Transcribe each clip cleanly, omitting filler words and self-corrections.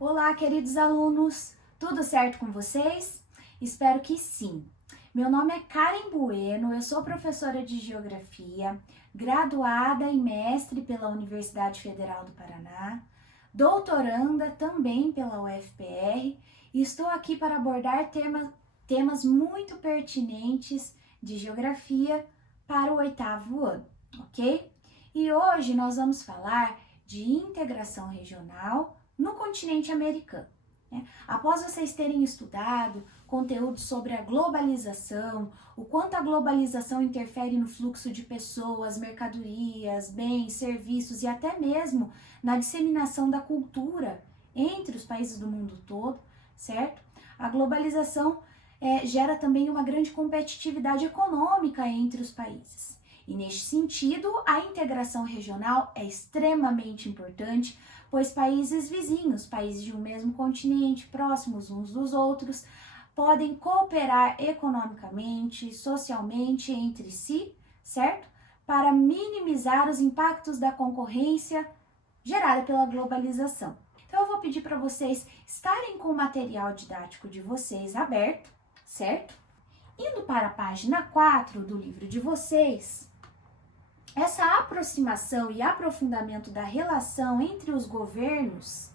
Olá, queridos alunos! Tudo certo com vocês? Espero que sim. Meu nome é Karen Bueno, eu sou professora de Geografia, graduada e mestre pela Universidade Federal do Paraná, doutoranda também pela UFPR e estou aqui para abordar temas muito pertinentes de Geografia para o 8º ano, ok? E hoje nós vamos falar de integração regional no continente americano. Após vocês terem estudado conteúdo sobre a globalização, o quanto a globalização interfere no fluxo de pessoas, mercadorias, bens, serviços e até mesmo na disseminação da cultura entre os países do mundo todo, certo? A globalização gera também uma grande competitividade econômica entre os países. E neste sentido, a integração regional é extremamente importante, pois países vizinhos, países de um mesmo continente, próximos uns dos outros, podem cooperar economicamente, socialmente entre si, certo? Para minimizar os impactos da concorrência gerada pela globalização. Então eu vou pedir para vocês estarem com o material didático de vocês aberto, certo? Indo para a página 4 do livro de vocês, essa aproximação e aprofundamento da relação entre os governos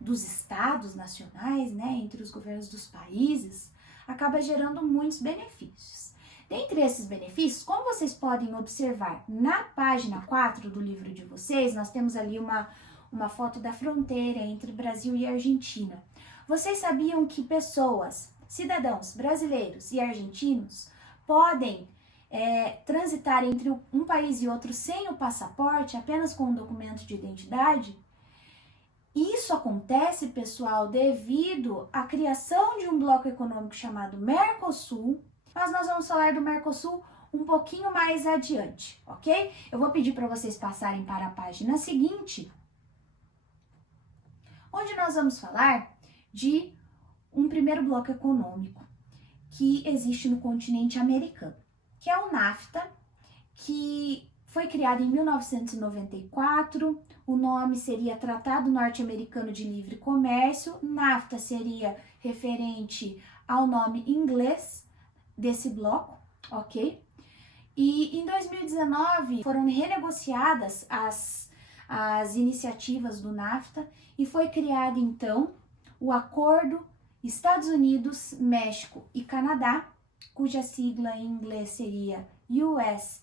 dos estados nacionais, entre os governos dos países, acaba gerando muitos benefícios. Dentre esses benefícios, como vocês podem observar na página 4 do livro de vocês, nós temos ali uma foto da fronteira entre Brasil e Argentina. Vocês sabiam que cidadãos brasileiros e argentinos, podem transitar entre um país e outro sem o passaporte, apenas com um documento de identidade? Isso acontece, pessoal, devido à criação de um bloco econômico chamado Mercosul, mas nós vamos falar do Mercosul um pouquinho mais adiante, ok? Eu vou pedir para vocês passarem para a página seguinte, onde nós vamos falar de um primeiro bloco econômico que existe no continente americano, que é o NAFTA, que foi criado em 1994, o nome seria Tratado Norte-Americano de Livre Comércio, NAFTA seria referente ao nome inglês desse bloco, ok? E em 2019 foram renegociadas as iniciativas do NAFTA e foi criado então o Acordo Estados Unidos, México e Canadá, cuja sigla em inglês seria USMCA,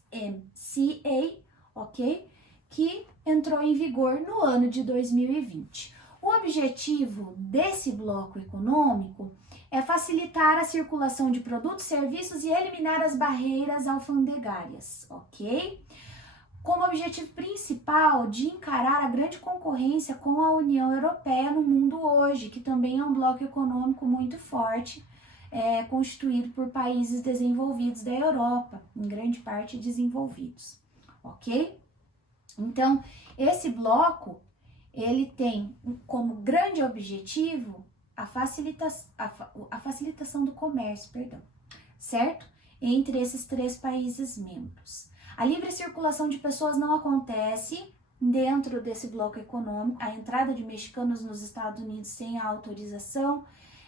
ok? Que entrou em vigor no ano de 2020. O objetivo desse bloco econômico é facilitar a circulação de produtos, serviços e eliminar as barreiras alfandegárias, ok? Como objetivo principal de encarar a grande concorrência com a União Europeia no mundo hoje, que também é um bloco econômico muito forte, constituído por países desenvolvidos da Europa, em grande parte desenvolvidos, ok? Então, esse bloco, ele tem como grande objetivo a facilitação do comércio, certo? Entre esses 3 países membros. A livre circulação de pessoas não acontece dentro desse bloco econômico. A entrada de mexicanos nos Estados Unidos sem a autorização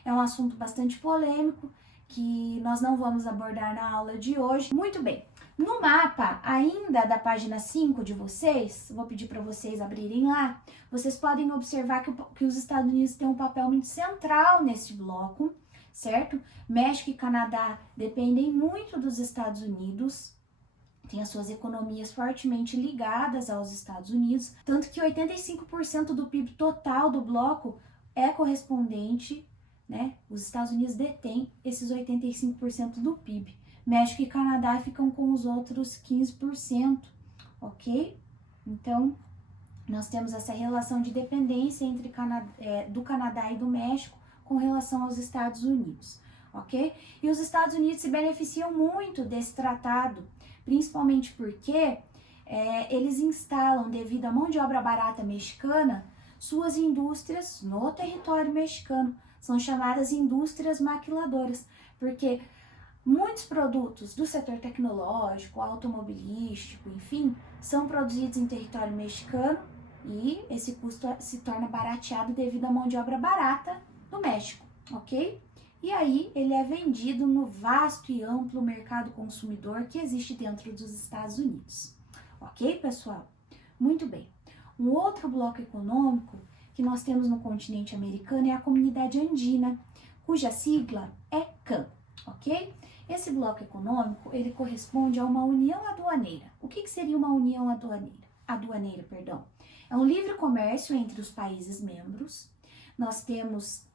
é um assunto bastante polêmico que nós não vamos abordar na aula de hoje. Muito bem, no mapa ainda da página 5 de vocês, vou pedir para vocês abrirem lá, vocês podem observar que os Estados Unidos têm um papel muito central nesse bloco, certo? México e Canadá dependem muito dos Estados Unidos, têm as suas economias fortemente ligadas aos Estados Unidos, tanto que 85% do PIB total do bloco é correspondente, os Estados Unidos detêm esses 85% do PIB. México e Canadá ficam com os outros 15%, ok? Então, nós temos essa relação de dependência do Canadá e do México com relação aos Estados Unidos, ok? E os Estados Unidos se beneficiam muito desse tratado, principalmente porque eles instalam, devido à mão de obra barata mexicana, suas indústrias no território mexicano. São chamadas indústrias maquiladoras, porque muitos produtos do setor tecnológico, automobilístico, enfim, são produzidos em território mexicano E esse custo se torna barateado devido à mão de obra barata no México, ok? E aí ele é vendido no vasto e amplo mercado consumidor que existe dentro dos Estados Unidos. Ok, pessoal? Muito bem. Um outro bloco econômico que nós temos no continente americano é a Comunidade Andina, cuja sigla é CAN, ok? Esse bloco econômico, ele corresponde a uma união aduaneira. O que seria uma união aduaneira, perdão? É um livre comércio entre os países membros. Nós temos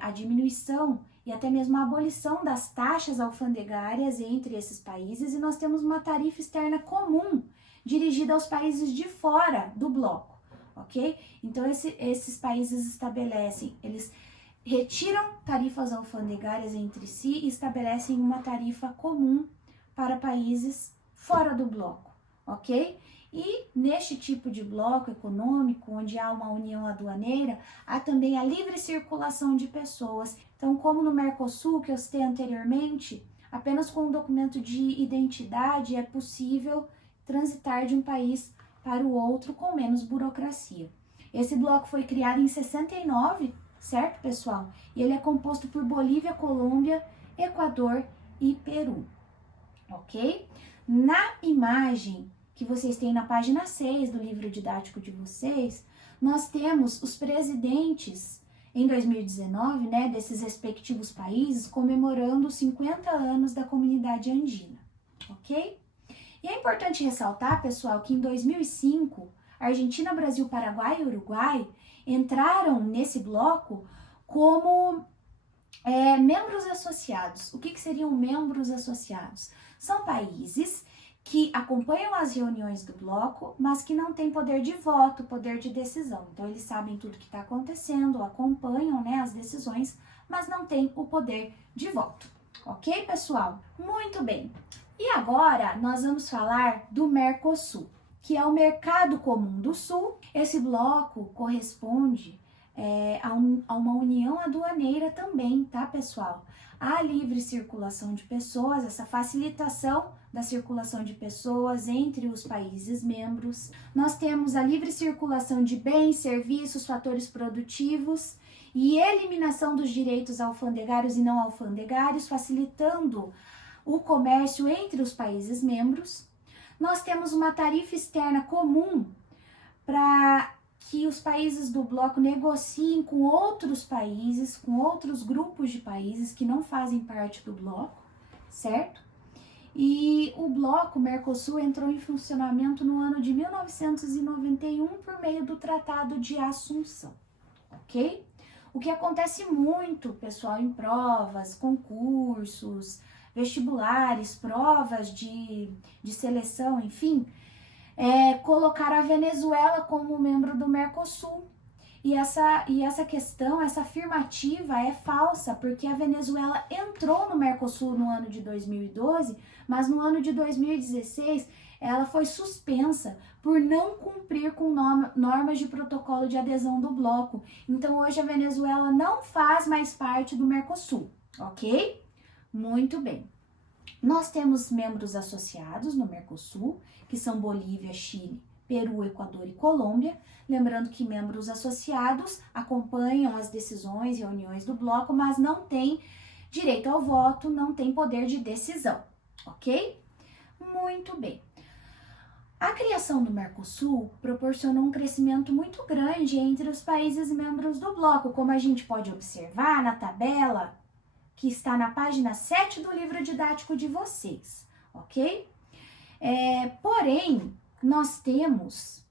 a diminuição e até mesmo a abolição das taxas alfandegárias entre esses países e nós temos uma tarifa externa comum dirigida aos países de fora do bloco, ok? Então esses países estabelecem, eles retiram tarifas alfandegárias entre si e estabelecem uma tarifa comum para países fora do bloco, ok? E neste tipo de bloco econômico, onde há uma união aduaneira, há também a livre circulação de pessoas. Então, como no Mercosul, que eu citei anteriormente, apenas com um documento de identidade é possível transitar de um país para o outro com menos burocracia. Esse bloco foi criado em 69, certo, pessoal? E ele é composto por Bolívia, Colômbia, Equador e Peru, ok? Na imagem que vocês têm na página 6 do livro didático de vocês, nós temos os presidentes em 2019, né, desses respectivos países, comemorando os 50 anos da Comunidade Andina, ok? E é importante ressaltar, pessoal, que em 2005, Argentina, Brasil, Paraguai e Uruguai entraram nesse bloco como membros associados. O que seriam membros associados? São países que acompanham as reuniões do bloco, mas que não têm poder de voto, poder de decisão. Então, eles sabem tudo que está acontecendo, acompanham, né, as decisões, mas não têm o poder de voto. Ok, pessoal? Muito bem. E agora, nós vamos falar do Mercosul, que é o Mercado Comum do Sul. Esse bloco corresponde a uma união aduaneira também, tá, pessoal? A livre circulação de pessoas, essa facilitação da circulação de pessoas entre os países membros. Nós temos a livre circulação de bens, serviços, fatores produtivos e eliminação dos direitos alfandegários e não alfandegários, facilitando o comércio entre os países membros. Nós temos uma tarifa externa comum para que os países do bloco negociem com outros países, com outros grupos de países que não fazem parte do bloco, certo? E o bloco Mercosul entrou em funcionamento no ano de 1991 por meio do Tratado de Assunção, ok? O que acontece muito, pessoal, em provas, concursos, vestibulares, provas de seleção, enfim, colocar a Venezuela como membro do Mercosul. E essa questão, essa afirmativa é falsa, porque a Venezuela entrou no Mercosul no ano de 2012, mas no ano de 2016 ela foi suspensa por não cumprir com normas de protocolo de adesão do bloco. Então hoje a Venezuela não faz mais parte do Mercosul, ok? Muito bem. Nós temos membros associados no Mercosul, que são Bolívia, Chile, Peru, Equador e Colômbia. Lembrando que membros associados acompanham as decisões e reuniões do bloco, mas não têm direito ao voto, não têm poder de decisão, ok? Muito bem. A criação do Mercosul proporcionou um crescimento muito grande entre os países membros do bloco, como a gente pode observar na tabela que está na página 7 do livro didático de vocês, ok? Porém, nós temos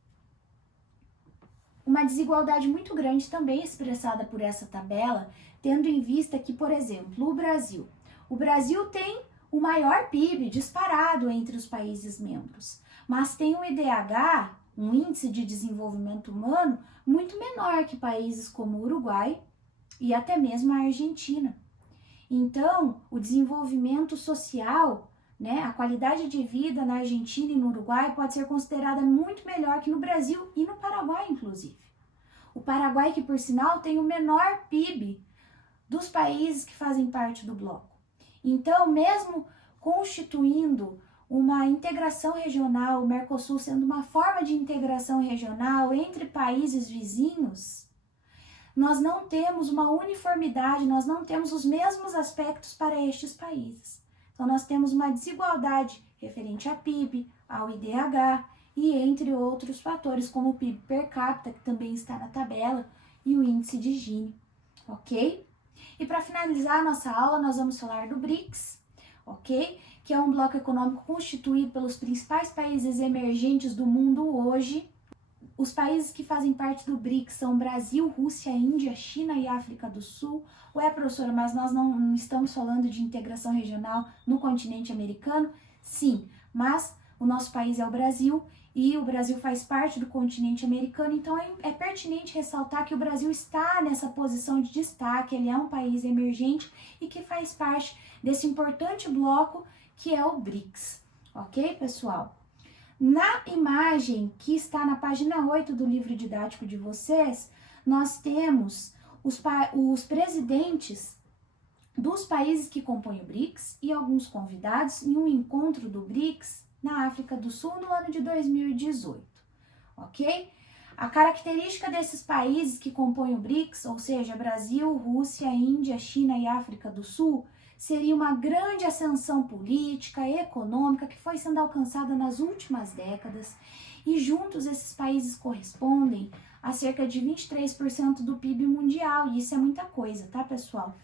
uma desigualdade muito grande também expressada por essa tabela, tendo em vista que, por exemplo, o Brasil tem o maior PIB disparado entre os países membros, mas tem um IDH, um índice de desenvolvimento humano, muito menor que países como o Uruguai e até mesmo a Argentina. Então, o desenvolvimento social, né, a qualidade de vida na Argentina e no Uruguai pode ser considerada muito melhor que no Brasil e no Paraguai, inclusive. O Paraguai, que por sinal tem o menor PIB dos países que fazem parte do bloco. Então, mesmo constituindo uma integração regional, o Mercosul sendo uma forma de integração regional entre países vizinhos, nós não temos uma uniformidade, nós não temos os mesmos aspectos para estes países. Então, nós temos uma desigualdade referente a PIB, ao IDH e entre outros fatores, como o PIB per capita, que também está na tabela, e o índice de Gini, ok? E para finalizar a nossa aula, nós vamos falar do BRICS, ok? Que é um bloco econômico constituído pelos principais países emergentes do mundo hoje. Os países que fazem parte do BRICS são Brasil, Rússia, Índia, China e África do Sul. Ué, professora, mas nós não estamos falando de integração regional no continente americano? Sim, mas o nosso país é o Brasil e o Brasil faz parte do continente americano, então é pertinente ressaltar que o Brasil está nessa posição de destaque, ele é um país emergente e que faz parte desse importante bloco que é o BRICS, ok, pessoal? Na imagem que está na página 8 do livro didático de vocês, nós temos os presidentes dos países que compõem o BRICS e alguns convidados em um encontro do BRICS na África do Sul no ano de 2018, ok? A característica desses países que compõem o BRICS, ou seja, Brasil, Rússia, Índia, China e África do Sul, seria uma grande ascensão política e econômica que foi sendo alcançada nas últimas décadas e juntos esses países correspondem a cerca de 23% do PIB mundial e isso é muita coisa, tá, pessoal?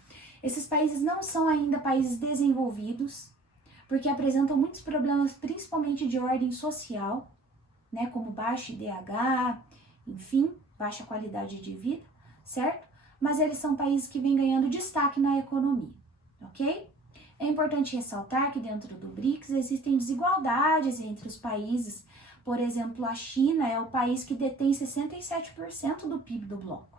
Esses países não são ainda países desenvolvidos porque apresentam muitos problemas, principalmente de ordem social, né, como baixo IDH, enfim, baixa qualidade de vida, certo? Mas eles são países que vêm ganhando destaque na economia. Ok? É importante ressaltar que dentro do BRICS existem desigualdades entre os países. Por exemplo, a China é o país que detém 67% do PIB do bloco.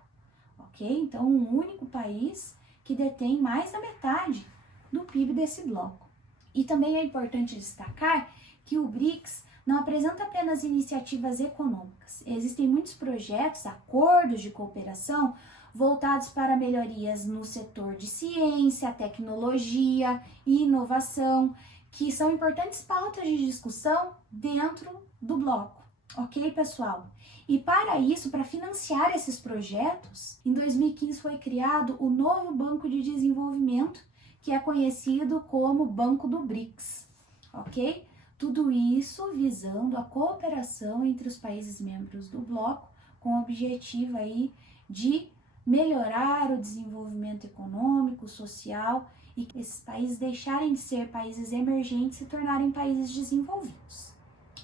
Ok? Então, um único país que detém mais da metade do PIB desse bloco. E também é importante destacar que o BRICS não apresenta apenas iniciativas econômicas. Existem muitos projetos, acordos de cooperação voltados para melhorias no setor de ciência, tecnologia e inovação, que são importantes pautas de discussão dentro do bloco, ok, pessoal? E para isso, para financiar esses projetos, em 2015 foi criado o novo Banco de Desenvolvimento, que é conhecido como Banco do BRICS, ok? Tudo isso visando a cooperação entre os países membros do bloco, com o objetivo aí de melhorar o desenvolvimento econômico, social e esses países deixarem de ser países emergentes e se tornarem países desenvolvidos.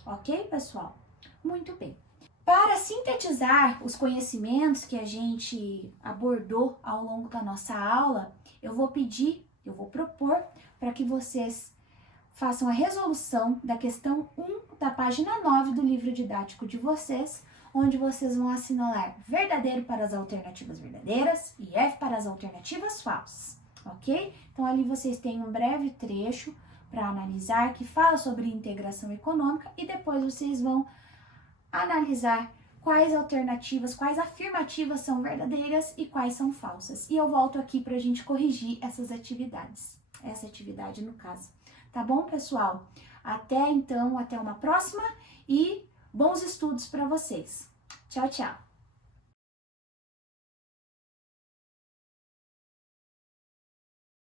Ok, pessoal? Muito bem. Para sintetizar os conhecimentos que a gente abordou ao longo da nossa aula, eu vou propor para que vocês façam a resolução da questão 1 da página 9 do livro didático de vocês, onde vocês vão assinalar verdadeiro para as alternativas verdadeiras e F para as alternativas falsas, ok? Então, ali vocês têm um breve trecho para analisar que fala sobre integração econômica e depois vocês vão analisar quais alternativas, quais afirmativas são verdadeiras e quais são falsas. E eu volto aqui para a gente corrigir essas atividades, essa atividade no caso. Tá bom, pessoal? Até então, até uma próxima e bons estudos para vocês. Tchau, tchau!